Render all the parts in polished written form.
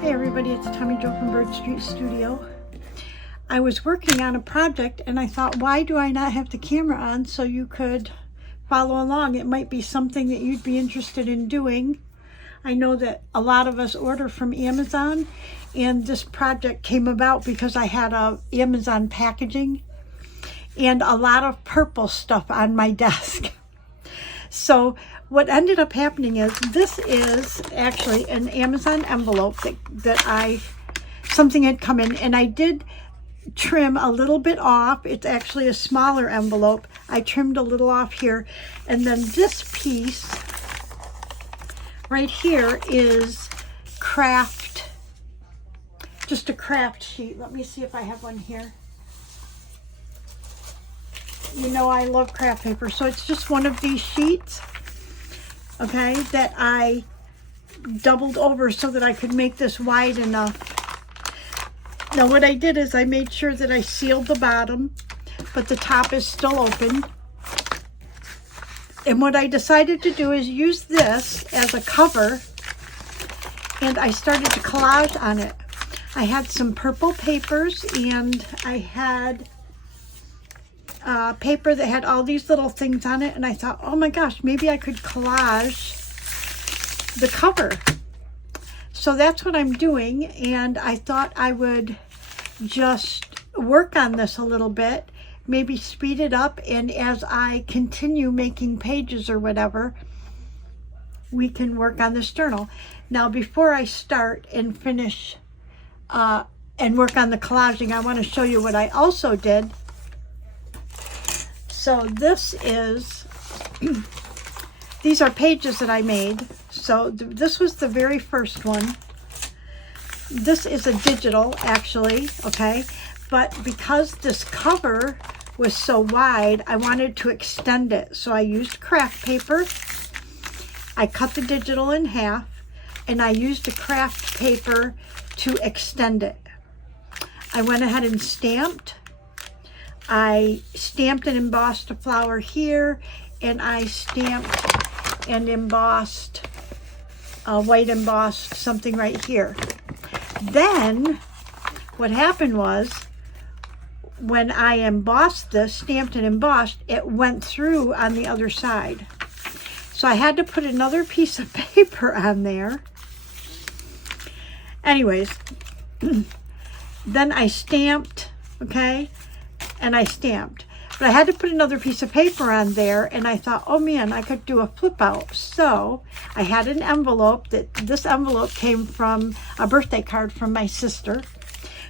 Hey everybody, it's Tommy Jo from Bird Street Studio. I was working on a project and I thought, why do I not have the camera on so you could follow along? It might be something that you'd be interested in doing. I know that a lot of us order from Amazon, and this project came about because I had Amazon packaging and a lot of purple stuff on my desk. So what ended up happening is, this is actually an Amazon envelope that something had come in, and I did trim a little bit off. It's actually a smaller envelope. I trimmed a little off here, and then this piece right here is craft, just a craft sheet. Let me see if I have one here. You know I love craft paper, so it's just one of these sheets, okay, that I doubled over so that I could make this wide enough. Now what I did is I made sure that I sealed the bottom, but the top is still open. And what I decided to do is use this as a cover, and I started to collage on it. I had some purple papers, and I had paper that had all these little things on it, and I thought, oh my gosh, maybe I could collage the cover. So that's what I'm doing, and I thought I would just work on this a little bit, maybe speed it up, and as I continue making pages or whatever, we can work on this journal. Now before I start and finish and work on the collaging, I want to show you what I also did. So this is, these are pages that I made. So this was the very first one. This is a digital, actually, okay? But because this cover was so wide, I wanted to extend it. So I used craft paper. I cut the digital in half, and I used the craft paper to extend it. I went ahead and stamped. I stamped and embossed a flower here, and I stamped and embossed, white embossed something right here. Then what happened was, when I embossed this, stamped and embossed, it went through on the other side. So I had to put another piece of paper on there. Anyways, then I stamped, okay? And I stamped, but I had to put another piece of paper on there, and I thought, oh man, I could do a flip out. So I had an envelope this envelope came from a birthday card from my sister.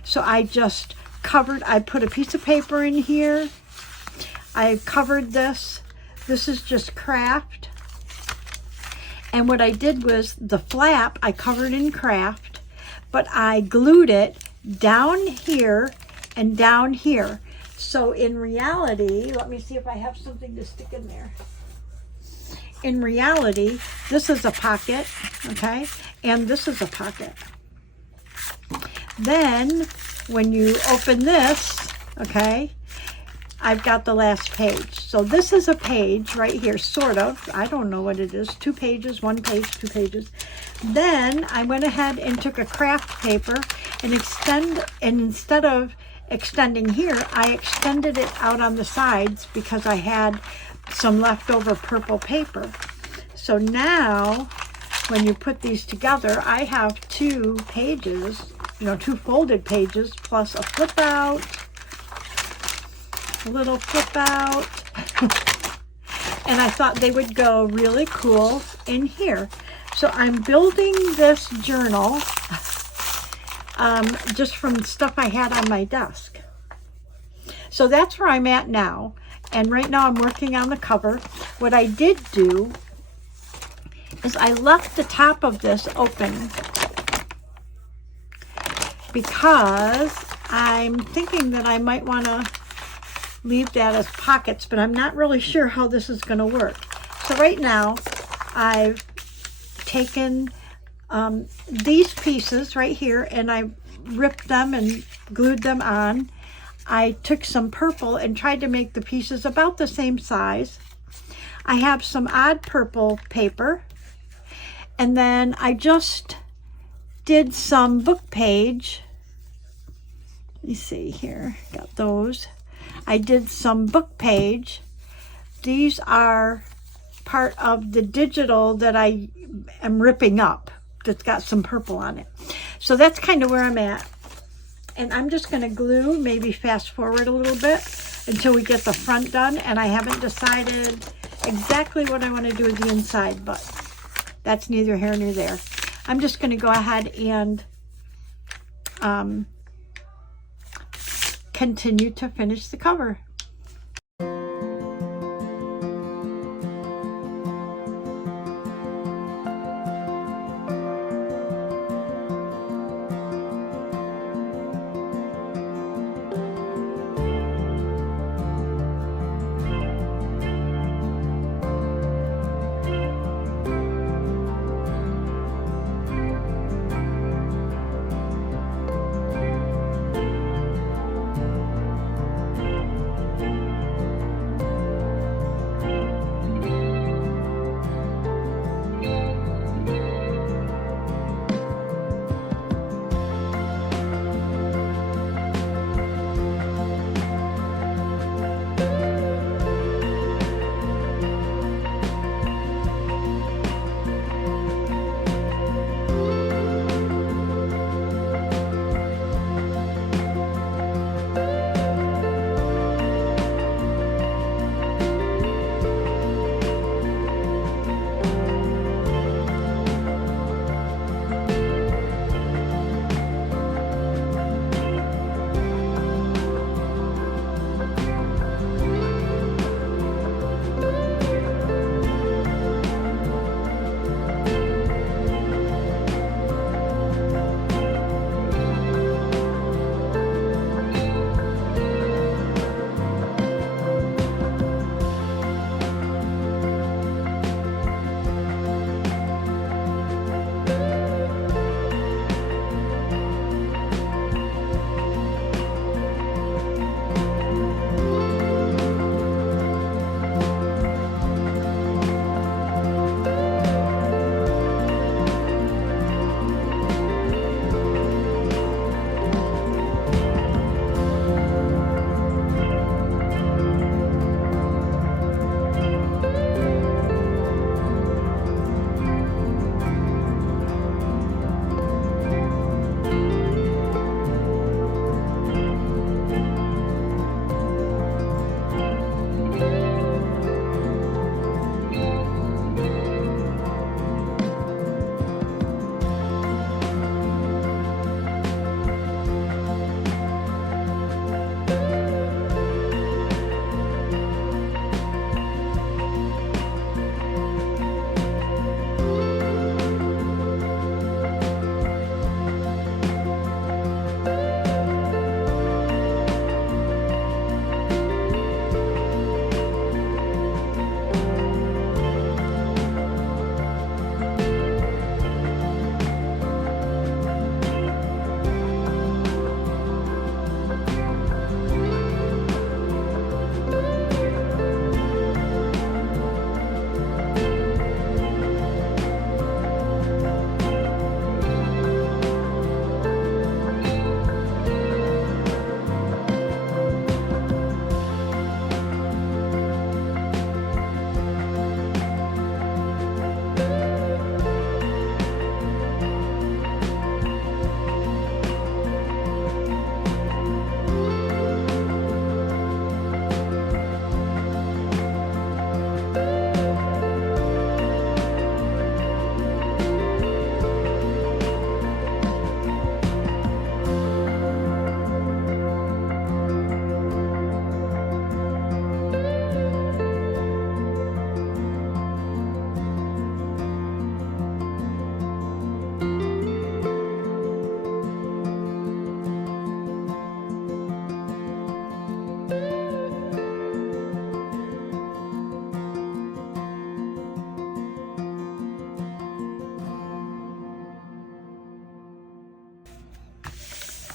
So I just covered, I put a piece of paper in here. I covered this. This is just craft. And what I did was the flap I covered in craft, but I glued it down here and down here. So in reality, let me see if I have something to stick in there. In reality, this is a pocket, okay? And this is a pocket. Then when you open this, okay, I've got the last page. So this is a page right here, sort of. I don't know what it is. 2 pages, 1 page, 2 pages. Then I went ahead and took a craft paper and instead of extending here, I extended it out on the sides because I had some leftover purple paper. So now when you put these together, I have 2 pages, 2 folded pages plus a flip out, a little flip out. And I thought they would go really cool in here. So I'm building this journal just from stuff I had on my desk. So that's where I'm at now. And right now I'm working on the cover. What I did do is I left the top of this open because I'm thinking that I might want to leave that as pockets, but I'm not really sure how this is going to work. So right now I've taken these pieces right here, and I ripped them and glued them on. I took some purple and tried to make the pieces about the same size. I have some odd purple paper, and then I just did some book page. Let me see here. Got those. I did some book page. These are part of the digital that I am ripping up. That's got some purple on it. So that's kind of where I'm at. And I'm just going to glue, maybe fast forward a little bit until we get the front done. And I haven't decided exactly what I want to do with the inside, but that's neither here nor there. I'm just going to go ahead and continue to finish the cover.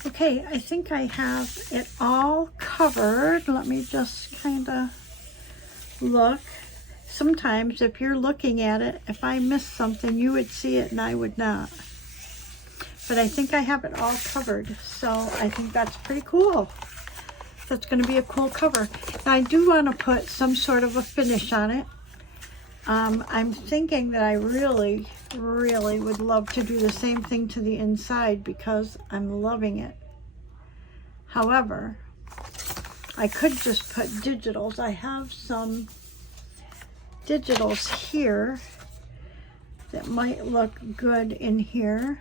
Okay, I think I have it all covered. Let me just kind of look. Sometimes if you're looking at it, if I miss something, you would see it and I would not. but I think I have it all covered. So I think that's pretty cool. That's going to be a cool cover. Now I do want to put some sort of a finish on it. I'm thinking that I really, really would love to do the same thing to the inside because I'm loving it. However, I could just put digitals. I have some digitals here that might look good in here.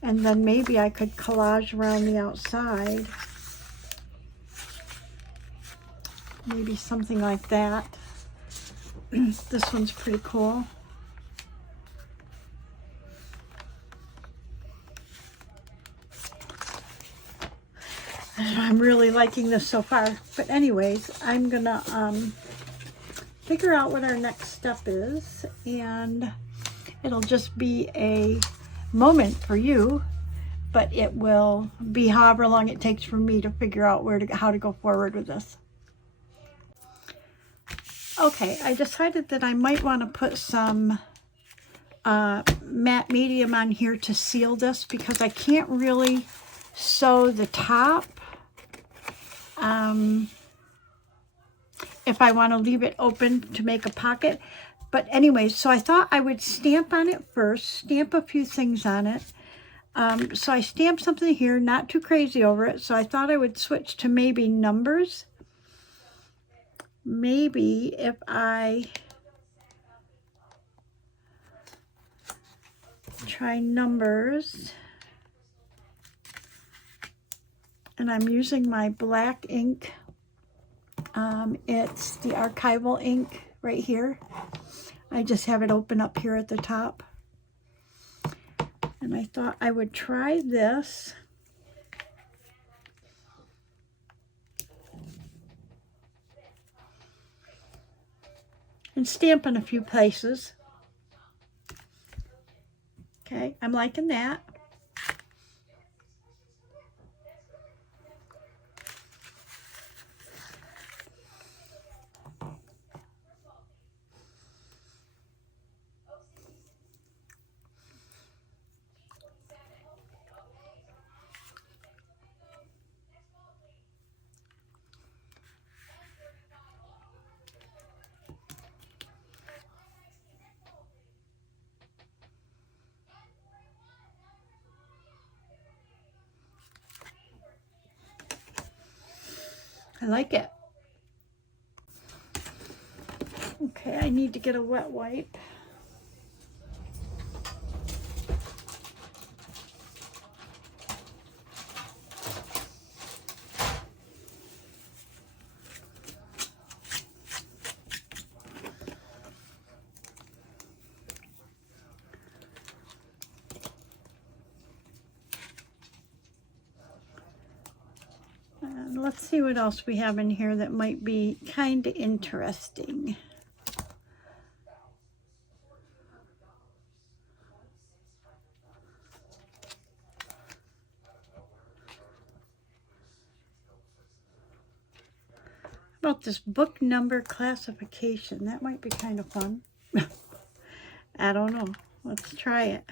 And then maybe I could collage around the outside. Maybe something like that. This one's pretty cool. I'm really liking this so far. But anyways, I'm gonna figure out what our next step is, and it'll just be a moment for you, but it will be however long it takes for me to figure out how to go forward with this. Okay, I decided that I might want to put some matte medium on here to seal this because I can't really sew the top if I want to leave it open to make a pocket. But anyway, so I thought I would stamp on it first, stamp a few things on it. So I stamped something here, not too crazy over it. So I thought I would switch to maybe numbers. Maybe if I try numbers, and I'm using my black ink. It's the archival ink right here. I just have it open up here at the top. And I thought I would try this. And stamp in a few places. Okay, I'm liking that. I like it. Okay, I need to get a wet wipe. Let's see what else we have in here that might be kind of interesting. About this book number classification. That might be kind of fun. I don't know. Let's try it.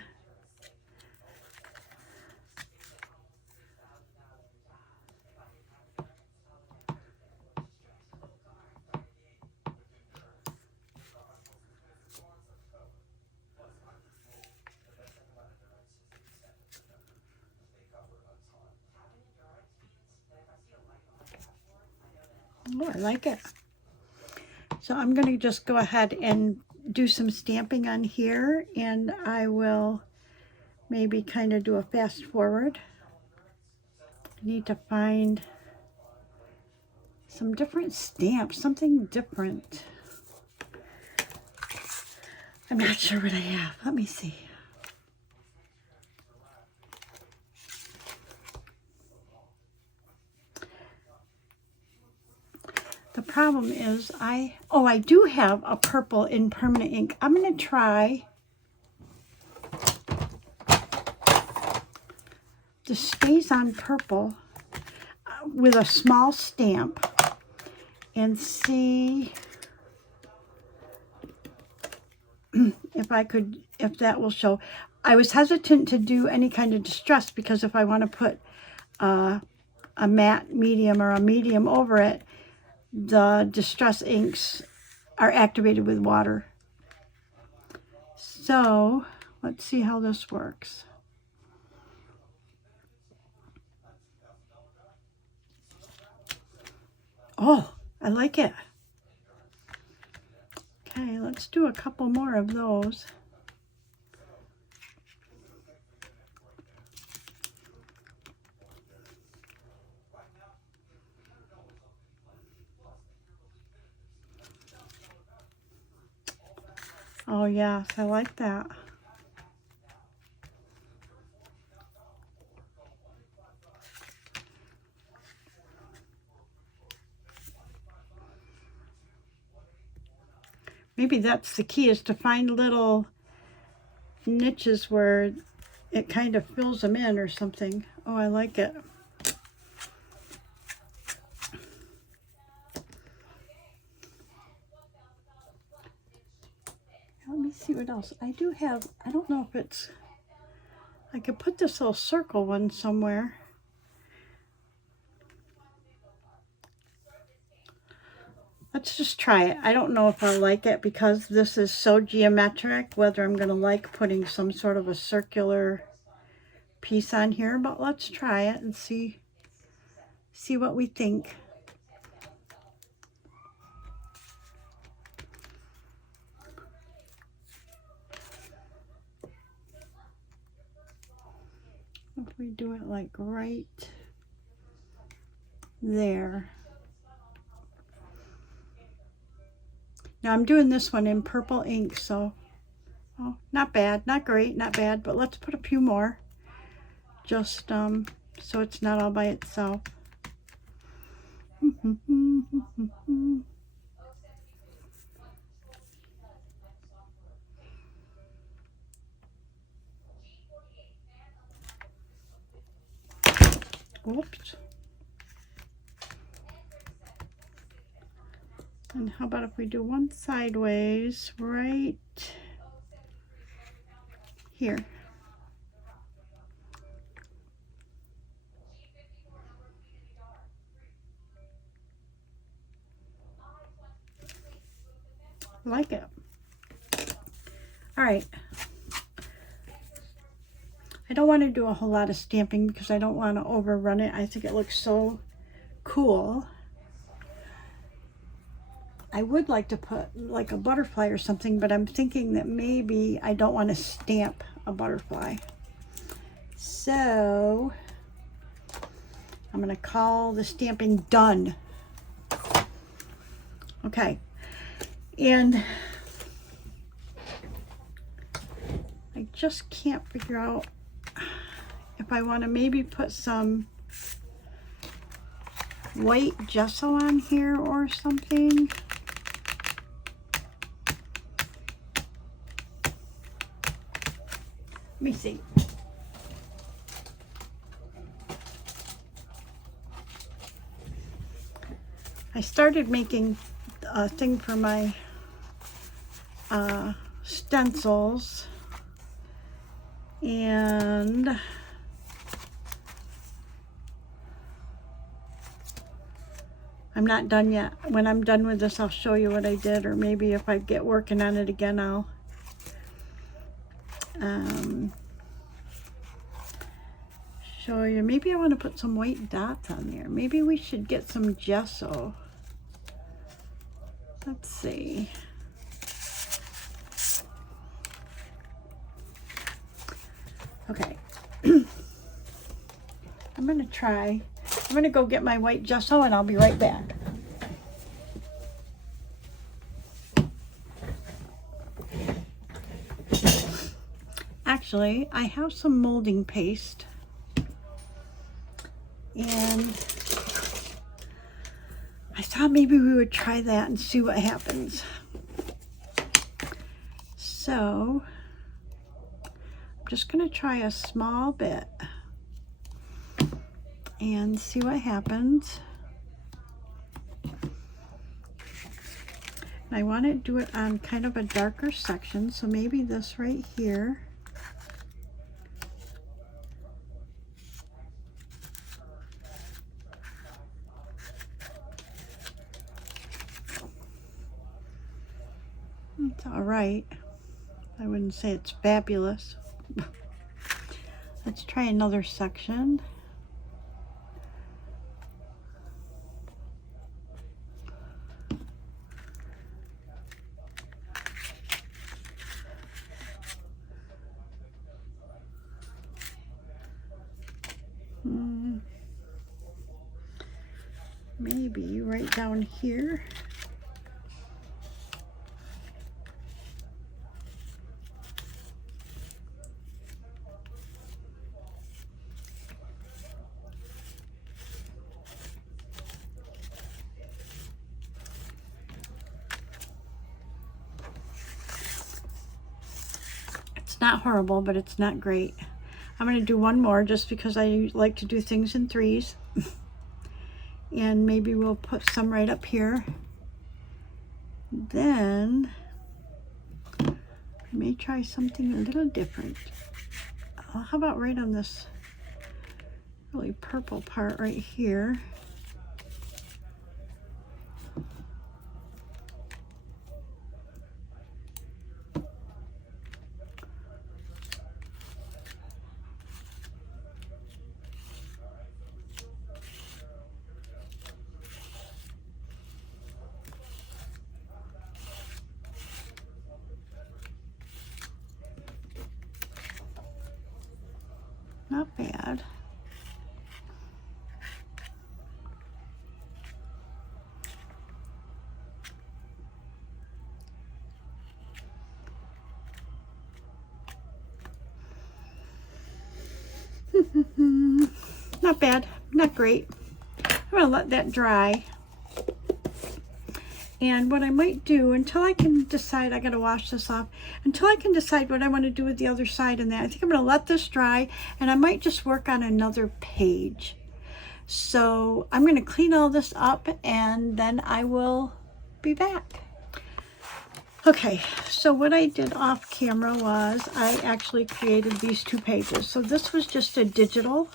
Oh, I like it. So I'm going to just go ahead and do some stamping on here, and I will maybe kind of do a fast forward. I need to find some different stamps, something different. I'm not sure what I have. Let me see. The problem is I do have a purple in permanent ink. I'm going to try the Stays On Purple with a small stamp and see if that will show. I was hesitant to do any kind of distress because if I want to put a matte medium or a medium over it, the distress inks are activated with water. So let's see how this works. Oh, I like it. Okay, let's do a couple more of those. Oh yes, I like that. Maybe that's the key, is to find little niches where it kind of fills them in or something. Oh, I like it. Let me see what else. I do have, I don't know if it's, I could put this little circle one somewhere. Let's just try it. I don't know if I like it because this is so geometric, whether I'm going to like putting some sort of a circular piece on here, but let's try it and see what we think. If we do it like right there. Now I'm doing this one in purple ink, so oh, not bad, not great, not bad, but let's put a few more, just so it's not all by itself. Whoops. And how about if we do one sideways right here? Like it. All right. I don't want to do a whole lot of stamping because I don't want to overrun it. I think it looks so cool. I would like to put like a butterfly or something, but I'm thinking that maybe I don't want to stamp a butterfly. So I'm going to call the stamping done. Okay. And I just can't figure out if I want to maybe put some white gesso on here or something. Let me see. I started making a thing for my stencils, and I'm not done yet. When I'm done with this, I'll show you what I did, or maybe if I get working on it again, I'll show you. Maybe I want to put some white dots on there. Maybe we should get some gesso. Let's see. Okay. I'm going to try. I'm going to go get my white gesso and I'll be right back. Actually, I have some molding paste, and I thought maybe we would try that and see what happens. So I'm just going to try a small bit and see what happens. And I want to do it on kind of a darker section, so maybe this right here. It's all right. I wouldn't say it's fabulous. Let's try another section. Maybe right down here. It's not horrible, but it's not great. I'm going to do one more just because I like to do things in threes. And maybe we'll put some right up here. Then I may try something a little different. How about right on this really purple part right here? Not bad. Not bad, not great. I'm gonna let that dry. And what I might do, until I can decide, I gotta wash this off, until I can decide what I want to do with the other side and that, I think I'm gonna let this dry, and I might just work on another page. So I'm gonna clean all this up and then I will be back. Okay, so what I did off camera was I actually created these 2 pages. So this was just a digital,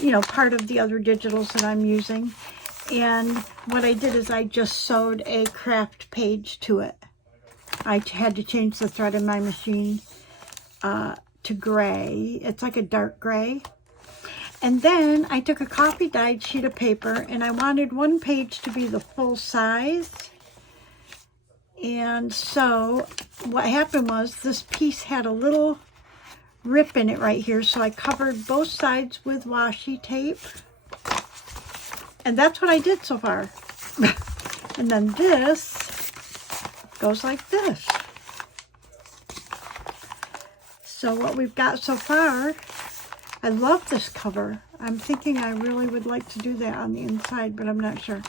you know, part of the other digitals that I'm using. And what I did is I just sewed a craft page to it. I had to change the thread in my machine to gray. It's like a dark gray. And then I took a coffee dyed sheet of paper and I wanted one page to be the full size. And so what happened was this piece had a little rip in it right here. So I covered both sides with washi tape. And that's what I did so far. And then this goes like this. So what we've got so far, I love this cover. I'm thinking I really would like to do that on the inside, but I'm not sure.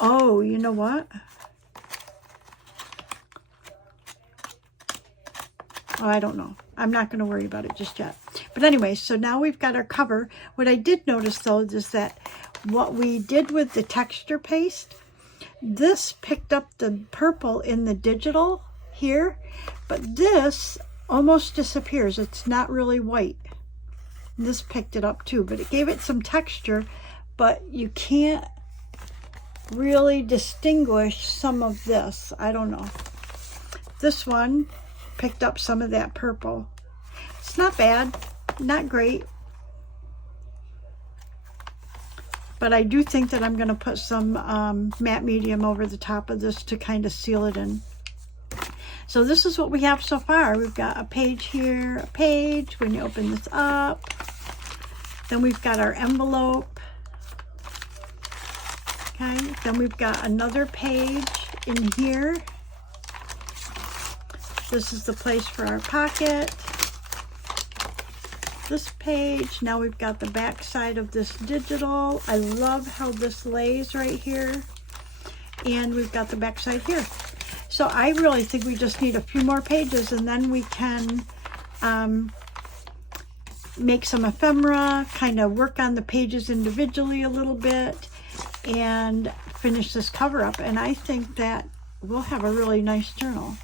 Oh, you know what? Oh, I don't know. I'm not going to worry about it just yet. But anyway, so now we've got our cover. What I did notice, though, is that what we did with the texture paste, this picked up the purple in the digital here, but this almost disappears. It's not really white. This picked it up too, but it gave it some texture, but you can't really distinguish some of this. I don't know. This one picked up some of that purple. It's not bad, not great, but I do think that I'm going to put some matte medium over the top of this to kind of seal it in. So this is what we have so far. We've got a page here, a page when you open this up. Then we've got our envelope. Okay, then we've got another page in here. This is the place for our pocket. This page, now we've got the back side of this digital. I love how this lays right here. And we've got the back side here. So I really think we just need a few more pages and then we can make some ephemera, kind of work on the pages individually a little bit and finish this cover up. And I think that we'll have a really nice journal.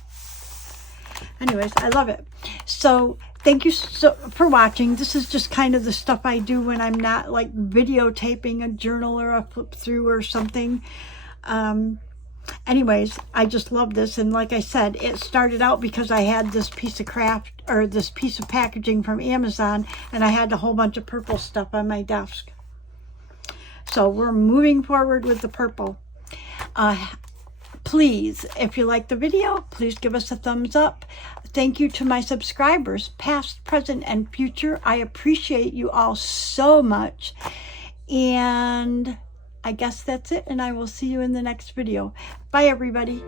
Anyways, I love it. So thank you for watching. This is just kind of the stuff I do when I'm not like videotaping a journal or a flip through or something. Anyways, I just love this. And like I said, it started out because I had this piece of craft or this piece of packaging from Amazon, and I had a whole bunch of purple stuff on my desk. So we're moving forward with the purple. Please, if you like the video, please give us a thumbs up. Thank you to my subscribers, past, present, and future. I appreciate you all so much. And I guess that's it, and I will see you in the next video. Bye, everybody.